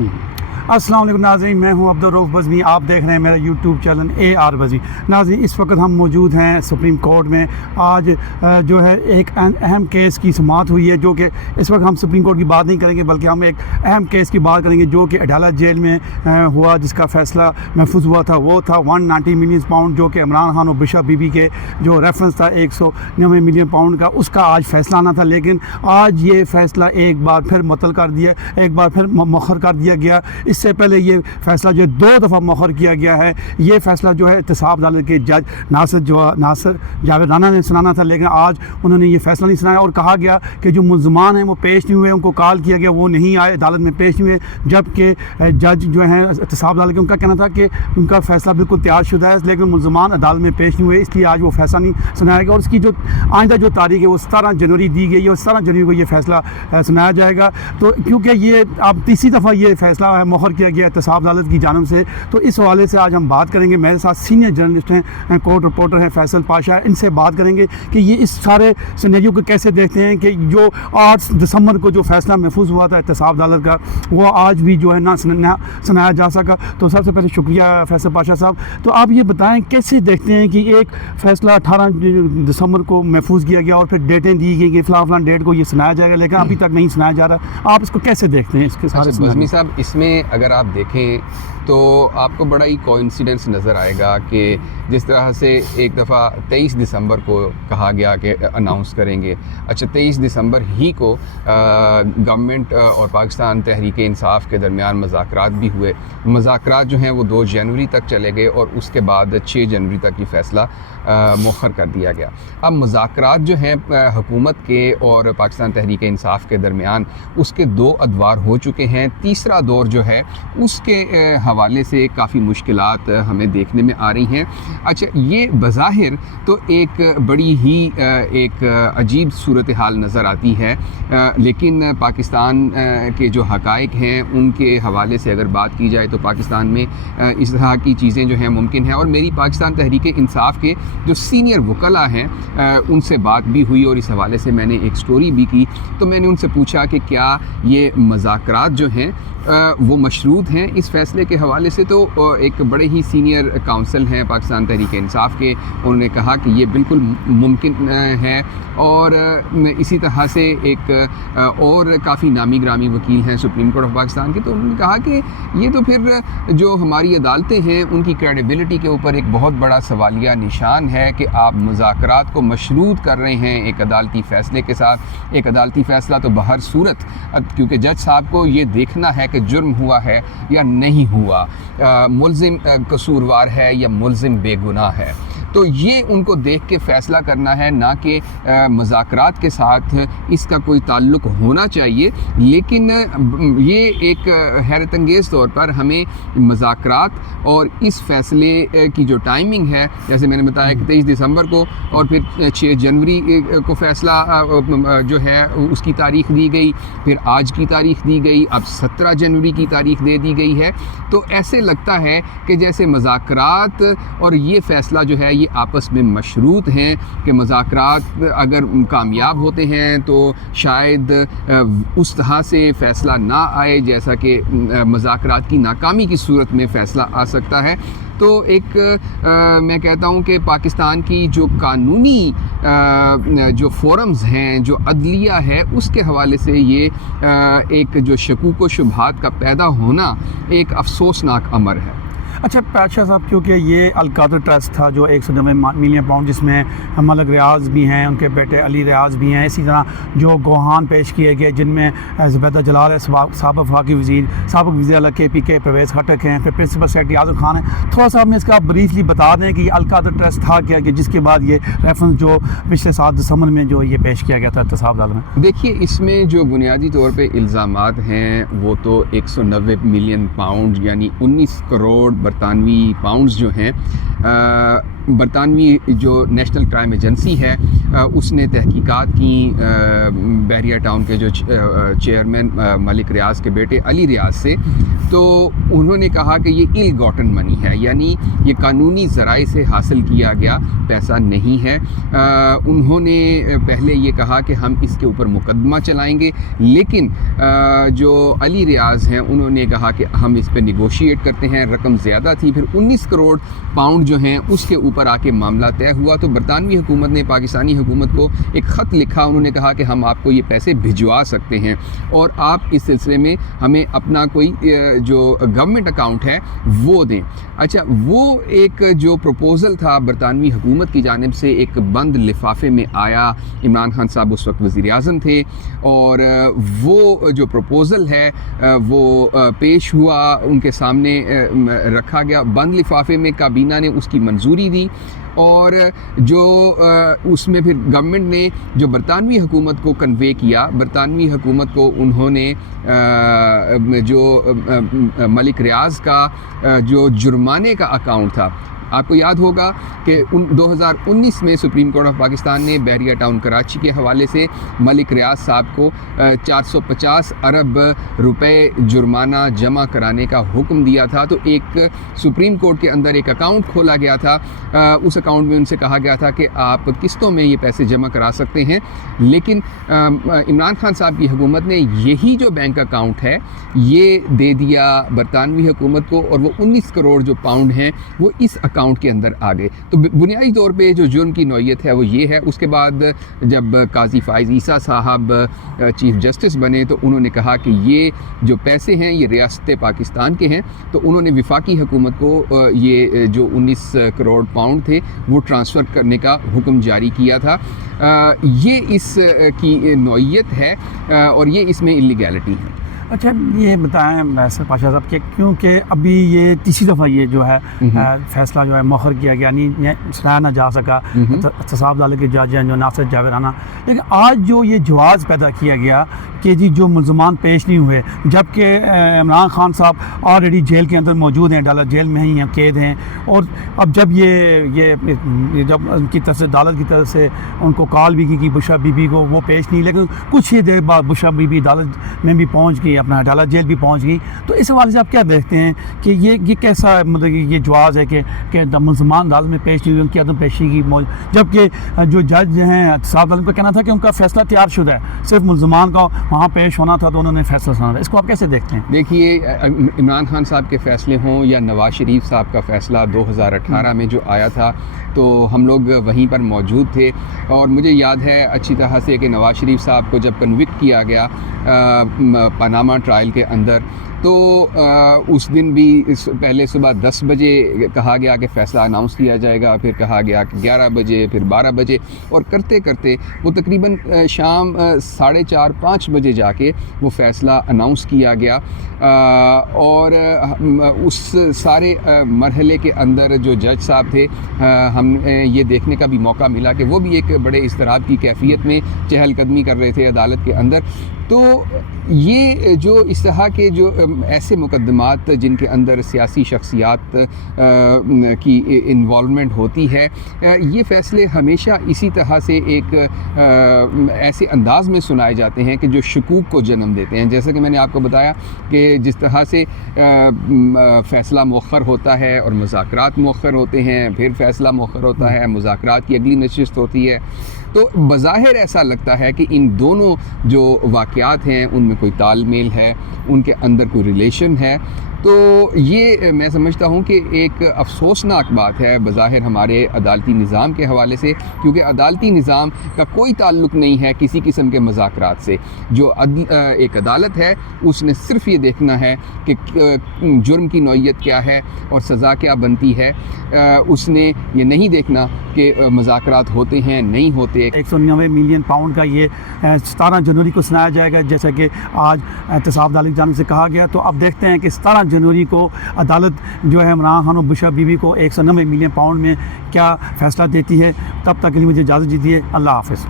अस्सलाम वालेकुम नाज़रीन, मैं हूं अब्दुल रऊफ़ बज़मी। आप देख रहे हैं मेरा यूट्यूब चैनल AR बज़मी। नाज़रीन, इस वक्त हम मौजूद हैं सुप्रीम कोर्ट में। आज जो है एक अहम केस की समाअत हुई है, जो कि इस वक्त हम सुप्रीम कोर्ट की बात नहीं करेंगे, बल्कि हम एक अहम केस की बात करेंगे जो कि अडालत जेल में हुआ, जिसका फ़ैसला महफूज हुआ था। वो था 190 मिलियन पाउंड, जो कि इमरान खान और बिशप बीबी के जो रेफरेंस था 190 मिलियन पाउंड का, उसका आज फ़ैसला आना था। लेकिन आज ये फ़ैसला एक बार फिर मुअत्तल कर दिया, एक बार फिर मौखर कर दिया गया। इससे पहले ये फ़ैसला जो 2 दफ़ा मौखर किया गया है। ये फ़ैसला जो है एहतसाब अदालत के जज नासिर जावेद राना ने सुनाना था, लेकिन आज उन्होंने ये फ़ैसला नहीं सुनाया और कहा गया कि जो मुल्ज़मान हैं वो पेश नहीं हुए, उनको कॉल किया गया, वो नहीं आए, अदालत में पेश नहीं हुए। जबकि जज जो हैं एहतसाब अदालत के, उनका कहना था कि उनका फ़ैसला बिल्कुल तैयार शुदा है, लेकिन मुल्ज़मान अदालत में पेश नहीं हुए, इसलिए आज वो फ़ैसला नहीं सुनाया गया। और इसकी जो आइंदा जो तारीख है वो 17 जनवरी दी गई है, और 17 जनवरी को ये फ़ैसला सुनाया जाएगा। तो क्योंकि ये अब तीसरी दफ़ा ये फ़ैसला मौखर किया गया एहतसाब अदालत की जानिब से, तो इस हवाले से आज हम बात करेंगे। मेरे साथ सीनियर जर्नलिस्ट हैं, कोर्ट रिपोर्टर हैं फैसल पाशा, इनसे बात करेंगे कि ये इस सारे सिनेरियो को कैसे देखते हैं कि जो 8 दिसंबर को जो फ़ैसला महफूज हुआ था एहतसाब अदालत का, वो आज भी जो है ना सुनाया जा सका। तो सबसे पहले शुक्रिया फैसल पाशा साहब। तो आप ये बताएं कैसे देखते हैं कि एक फ़ैसला 18 दिसंबर को महफूज किया गया और फिर डेटें दी गई कि फ़लाँ डेट को ये सुनाया जाएगा, लेकिन अभी तक नहीं सुनाया जा रहा। आप इसको कैसे देखते हैं इसके सारे? बज़मी साहब, इसमें अगर आप देखें तो आपको बड़ा ही कोइंसिडेंस नज़र आएगा कि जिस तरह से एक दफ़ा 23 दिसंबर को कहा गया कि अनाउंस करेंगे, अच्छा 23 दिसंबर ही को गवर्नमेंट और पाकिस्तान तहरीक इंसाफ के दरमियान मज़ाकरात भी हुए। मज़ाकरात जो हैं वो 2 जनवरी तक चले गए और उसके बाद 6 जनवरी तक ये फ़ैसला मौखर कर दिया गया। अब मज़ाकरात जो हैं हुकूमत के और पाकिस्तान तहरीक इंसाफ के दरमियान, उसके 2 अदवार हो चुके हैं। तीसरा दौर जो है उसके हवाले से काफ़ी मुश्किलात हमें देखने में आ रही हैं। अच्छा, ये बज़ाहिर तो एक बड़ी ही एक अजीब सूरत हाल नज़र आती है, लेकिन पाकिस्तान के जो हक़ाइक़ हैं उनके हवाले से अगर बात की जाए तो पाकिस्तान में इस तरह की चीज़ें जो हैं मुमकिन हैं। और मेरी पाकिस्तान तहरीक इंसाफ के जो सीनियर वकला हैं उनसे बात भी हुई और इस हवाले से मैंने एक स्टोरी भी की। तो मैंने उनसे पूछा कि क्या ये मज़ाकरात जो हैं वो मशरूत हैं इस फ़ैसले के हवाले से। तो एक बड़े ही सीनियर काउंसिल हैं पाकिस्तान तहरीक इंसाफ के, उन्होंने कहा कि ये बिल्कुल मुमकिन है। और इसी तरह से एक और काफ़ी नामी ग्रामी वकील हैं सुप्रीम कोर्ट ऑफ पाकिस्तान के, तो उन्होंने कहा कि ये तो फिर जो हमारी अदालतें हैं उनकी क्रेडिबिलिटी के ऊपर एक बहुत बड़ा सवालिया निशान है कि आप मुज़ाकरात को मशरूत कर रहे हैं एक अदालती फ़ैसले के साथ। एक अदालती फ़ैसला तो बहर सूरत, क्योंकि जज साहब को ये देखना है कि जुर्म हुआ है या नहीं हुआ, मुल्ज़िम कसूरवार है या मुल्ज़िम बेगुनाह है, तो ये उनको देख के फ़ैसला करना है, ना कि मज़ाकरात के साथ इसका कोई ताल्लुक़ होना चाहिए। लेकिन ये एक हैरत अंगेज़ तौर पर हमें मज़ाकरात और इस फ़ैसले की जो टाइमिंग है, जैसे मैंने बताया कि 23 दिसंबर को और फिर 6 जनवरी को फ़ैसला जो है उसकी तारीख़ दी गई, फिर आज की तारीख़ दी गई, अब 17 जनवरी की तारीख़ दे दी गई है। तो ऐसे लगता है कि जैसे मज़ाकरात और ये फ़ैसला जो है ये आपस में मशरूत हैं, कि मज़ाकरात अगर कामयाब होते हैं तो शायद उस तरह से फ़ैसला ना आए जैसा कि मज़ाकरात की नाकामी की सूरत में फ़ैसला आ सकता है। तो एक मैं कहता हूँ कि पाकिस्तान की जो कानूनी जो फोरम्स हैं, जो अदलिया है, उसके हवाले से ये एक जो शकूक व शुबहात का पैदा होना एक अफसोसनाक अमर है। अच्छा पाशा साहब, क्योंकि ये अल-कादर ट्रस्ट था जो 190 मिलियन पाउंड, जिसमें मलक रियाज भी हैं, उनके बेटे अली रियाज भी हैं, इसी तरह जो गोहान पेश किए गए जिनमें ज़ुबैदा जलाल है, साबिक़ वफाकी वज़ीर, साबिक़ वज़ीर आला KPK परवेज़ खटक हैं, फिर प्रिंसिपल सेक्रेटरी आज़म खान हैं। थोड़ा सा हमें इसका ब्रीफली बता दें कि ये अल-कादर ट्रस्ट था क्या, कि जिसके बाद ये रेफरेंस जो पिछले 7 दिसंबर में जो ये पेश किया गया था एहतसाब अदालत में। देखिए, इसमें जो बुनियादी तौर पर इल्ज़ामात हैं वो तो 190 मिलियन पाउंड यानी 19 करोड़ बरतानवी पाउंड्स जो हैं, बरतानवी जो नेशनल क्राइम एजेंसी है उसने तहकीकात की बहरिया टाउन के जो चेयरमैन मलिक रियाज के बेटे अली रियाज से, تو انہوں نے کہا کہ یہ ایل گاٹن منی ہے، یعنی یہ قانونی ذرائع سے حاصل کیا گیا پیسہ نہیں ہے۔ انہوں نے پہلے یہ کہا کہ ہم اس کے اوپر مقدمہ چلائیں گے، لیکن جو علی ریاض ہیں انہوں نے کہا کہ ہم اس پہ نیگوشیٹ کرتے ہیں، رقم زیادہ تھی، پھر 19 کروڑ پاؤنڈ جو ہیں اس کے اوپر آ کے معاملہ طے ہوا۔ تو برطانوی حکومت نے پاکستانی حکومت کو ایک خط لکھا، انہوں نے کہا کہ ہم آپ کو یہ پیسے بھجوا سکتے ہیں اور آپ اس سلسلے میں ہمیں اپنا کوئی جو گورنمنٹ اکاؤنٹ ہے وہ دیں۔ اچھا، وہ ایک جو پروپوزل تھا برطانوی حکومت کی جانب سے ایک بند لفافے میں آیا، عمران خان صاحب اس وقت وزیر اعظم تھے، اور وہ جو پروپوزل ہے وہ پیش ہوا، ان کے سامنے رکھا گیا بند لفافے میں، کابینہ نے اس کی منظوری دی، اور جو اس میں پھر گورنمنٹ نے جو برطانوی حکومت کو کنوے کیا، برطانوی حکومت کو انہوں نے جو ملک ریاض کا جو جرمانے کا اکاؤنٹ تھا، آپ کو یاد ہوگا کہ 2019 میں سپریم کورٹ آف پاکستان نے بحریہ ٹاؤن کراچی کے حوالے سے ملک ریاض صاحب کو 450 ارب روپے جرمانہ جمع کرانے کا حکم دیا تھا۔ تو ایک سپریم کورٹ کے اندر ایک اکاؤنٹ کھولا گیا تھا، اس اکاؤنٹ میں ان سے کہا گیا تھا کہ آپ قسطوں میں یہ پیسے جمع کرا سکتے ہیں، لیکن عمران خان صاحب کی حکومت نے یہی جو بینک اکاؤنٹ ہے یہ دے دیا برطانوی حکومت کو، اور وہ 19 کروڑ جو پاؤنڈ ہیں وہ اس اکاؤنٹ کے اندر آ گئے۔ تو بنیادی طور پہ جو جرم کی نوعیت ہے وہ یہ ہے۔ اس کے بعد جب قاضی فائز عیسیٰ صاحب چیف جسٹس بنے تو انہوں نے کہا کہ یہ جو پیسے ہیں یہ ریاست پاکستان کے ہیں، تو انہوں نے وفاقی حکومت کو یہ جو 19 کروڑ پاؤنڈ تھے وہ ٹرانسفر کرنے کا حکم جاری کیا تھا۔ یہ اس کی نوعیت ہے اور یہ اس میں اللیگیلٹی ہے۔ اچھا، یہ بتائیں ویسے پاشا صاحب کہ کیونکہ ابھی یہ تیسری دفعہ یہ جو ہے فیصلہ جو ہے مؤخر کیا گیا، یعنی سنایا نہ جا سکا، احتساب عدالت کے جج ہیں جو ناصر جاویدانہ، لیکن آج جو یہ جواز پیدا کیا گیا کہ جی جو ملزمان پیش نہیں ہوئے، جبکہ عمران خان صاحب آلریڈی جیل کے اندر موجود ہیں، ڈالر جیل میں ہی ہیں، قید ہیں، اور اب جب یہ جب ان کی طرف سے عدالت کی طرف سے ان کو کال بھی کی بشرا بی بی کو، وہ پیش نہیں، لیکن کچھ ہی دیر بعد بشرا بی بی عدالت میں بھی پہنچ گئی، اپنا عدالت جیل بھی پہنچ گئی۔ تو اس حوالے سے آپ کیا دیکھتے ہیں کہ یہ کیسا مطلب یہ جواز ہے کہ ملزمان عدالت میں پیش نہیں ہوئے، ان کی عدم پیشی کی جبکہ جو جج ہیں احتساب عدالت کا کہنا تھا کہ ان کا فیصلہ تیار شدہ ہے، صرف ملزمان کا وہاں پیش ہونا تھا تو انہوں نے فیصلہ سنا تھا۔ اس کو آپ کیسے دیکھتے ہیں؟ دیکھیے، عمران خان صاحب کے فیصلے ہوں یا نواز شریف صاحب کا فیصلہ 2018 میں جو آیا تھا، تو ہم لوگ وہیں پر موجود تھے، اور مجھے یاد ہے اچھی طرح سے کہ نواز شریف صاحب کو جب کنوکٹ کیا گیا پاناما ٹرائل کے اندر، تو اس دن بھی پہلے صبح 10 بجے کہا گیا کہ فیصلہ اناؤنس کیا جائے گا، پھر کہا گیا کہ 11 بجے، پھر 12 بجے، اور کرتے کرتے وہ تقریباً شام 4:30 5 بجے جا کے وہ فیصلہ اناؤنس کیا گیا۔ اور اس سارے مرحلے کے اندر جو جج صاحب تھے، ہم یہ دیکھنے کا بھی موقع ملا کہ وہ بھی ایک بڑے اضطراب کی کیفیت میں چہل قدمی کر رہے تھے عدالت کے اندر۔ تو یہ جو اس طرح کے جو ایسے مقدمات جن کے اندر سیاسی شخصیات کی انوالومنٹ ہوتی ہے، یہ فیصلے ہمیشہ اسی طرح سے ایک ایسے انداز میں سنائے جاتے ہیں کہ جو شکوک کو جنم دیتے ہیں۔ جیسا کہ میں نے آپ کو بتایا کہ جس طرح سے فیصلہ مؤخر ہوتا ہے اور مذاکرات مؤخر ہوتے ہیں، پھر فیصلہ مؤخر ہوتا ہے، مذاکرات کی اگلی نشست ہوتی ہے، تو بظاہر ایسا لگتا ہے کہ ان دونوں جو واقعات ہیں ان میں کوئی تال میل ہے، ان کے اندر کوئی ریلیشن ہے۔ تو یہ میں سمجھتا ہوں کہ ایک افسوسناک بات ہے بظاہر ہمارے عدالتی نظام کے حوالے سے، کیونکہ عدالتی نظام کا کوئی تعلق نہیں ہے کسی قسم کے مذاکرات سے۔ جو ایک عدالت ہے اس نے صرف یہ دیکھنا ہے کہ جرم کی نوعیت کیا ہے اور سزا کیا بنتی ہے، اس نے یہ نہیں دیکھنا کہ مذاکرات ہوتے ہیں نہیں ہوتے۔ 199 ملین پاؤنڈ کا یہ 17 جنوری کو سنایا جائے گا، جیسا کہ آج احتساب عدالت جانب سے کہا گیا۔ تو اب دیکھتے ہیں کہ 17 جنوری کو عدالت جو ہے عمران خان اور بشرا بی بی کو 199 ملین پاؤنڈ میں کیا فیصلہ دیتی ہے۔ تب تک کے لیے مجھے اجازت دیجیے، اللہ حافظ۔